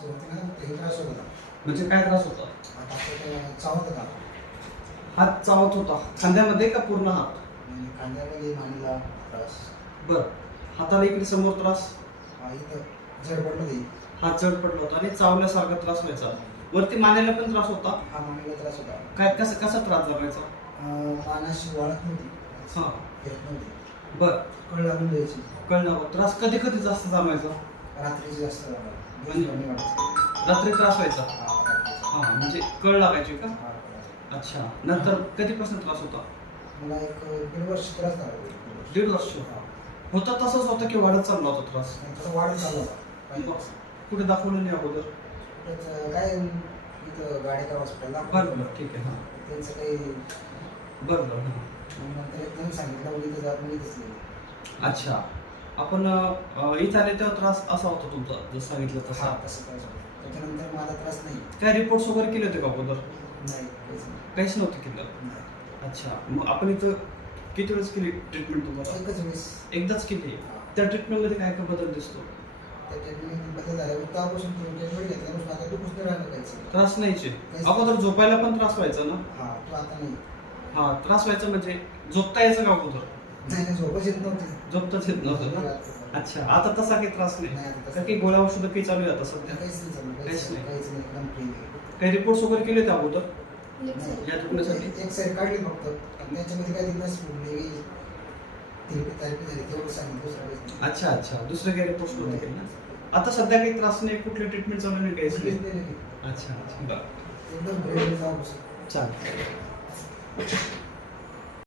सुरुवातीला हे त्रास होत होता. म्हणजे काय त्रास होता? आता ते चावत होता. हात चावत होता. खांद्यामध्ये का पूर्ण हात? म्हणजे खांद्यामध्ये मानेला त्रास. बर. हाताला इकडे समोर त्रास? हा इथं जड पडलं ते. हात जड पडला होता आणि चावल्यासारखा त्रास व्हायचा. वरती मानेला पण त्रास होता? हा मानेला त्रास होता. काय कसं कसा त्रास जाणवायचा अं, मानाशी वाढत नव्हती. हा. फिरत नव्हती. बर. कळ लागून द्यायची कळलं. त्रास कधी कधी जास्त जाणवायचा रात्रीची जास्त दिवसभर नाही वाटत रात्री त्रास व्हायचा? हा, म्हणजे कळ लागायची का? हा. अच्छा. नंतर कधीपासून त्रास होता? मला एक दीड वर्ष त्रास झाला. दीड वर्ष. दीड वर्ष? हा. होता तसंच होतं की वाढत चालला होता त्रास? नाही, तसं वाढत चालला होता. बस. कुठे दाखवलं नाही अगोदर? त्याचं काय इथं गाडेकर हॉस्पिटल बरं बरं ठीक आहे हां. त्यांचं काही बरं बरं हां. मग नंतर एकदम सांगितलं इथं जात इथंच नाही. अच्छा. आपण आले तेव्हा त्रास असा होता तुमचा जसं सांगितलं हा तसा तसं त्रास होता त्याच्यानंतर माझा त्रास नाही. काय रिपोर्ट्स वगैरे केले होते का अगोदर? नाही काहीच नाही. काहीच नव्हते केलं? नाही. अच्छा मग आपण इथं किती वेळेस केली ट्रीटमेंट तुम्हाला? एकच वेळेस. एकदाच केली? हा. त्या ट्रीटमेंटमध्ये काय काय बदल दिसतो? त्या ट्रीटमेंट बदल झाल्यावर तेव्हापासून ट्रीटमेंट घेतल्यापासून आता दुखूच नाही राहिलं काहीच त्रास नाहीचे. अगोदर झोपायला पण त्रास व्हायचा ना? हा तो आता नाही. हा त्रास व्हायचा म्हणजे झोपता यायचं का अगोदर? नाही नाही, झोपच येत नव्हती झोपताच येत नव्हतं ना अच्छा आता तसा काही त्रास नाही नाही, आता तसं का काही गोळ्या औषधं काही चालू आहे आता सध्या काहीच नाही चालू काहीच नाही. काहीच नाही एकदम फ्री आहे. काही रिपोर्ट्स वगैरे केले होते अगोदर नाही. या दुखण्यासाठी? एक- साईड काढली फक्त आणि त्याच्यामध्ये काय दिवस फुगली थेरपी थेरपी झाली तेवढं सांगितलं दुसरं काहीच नाही. अच्छा अच्छा दुसरे काही रिपोर्ट्स नव्हते केले ना आता सध्या काही त्रास नाही कुठली ट्रीटमेंट चालू नाही काहीच काहीच नाही नाही, नाही. अच्छा अच्छा बरं एकदम आहे, जाऊ बस. चालेल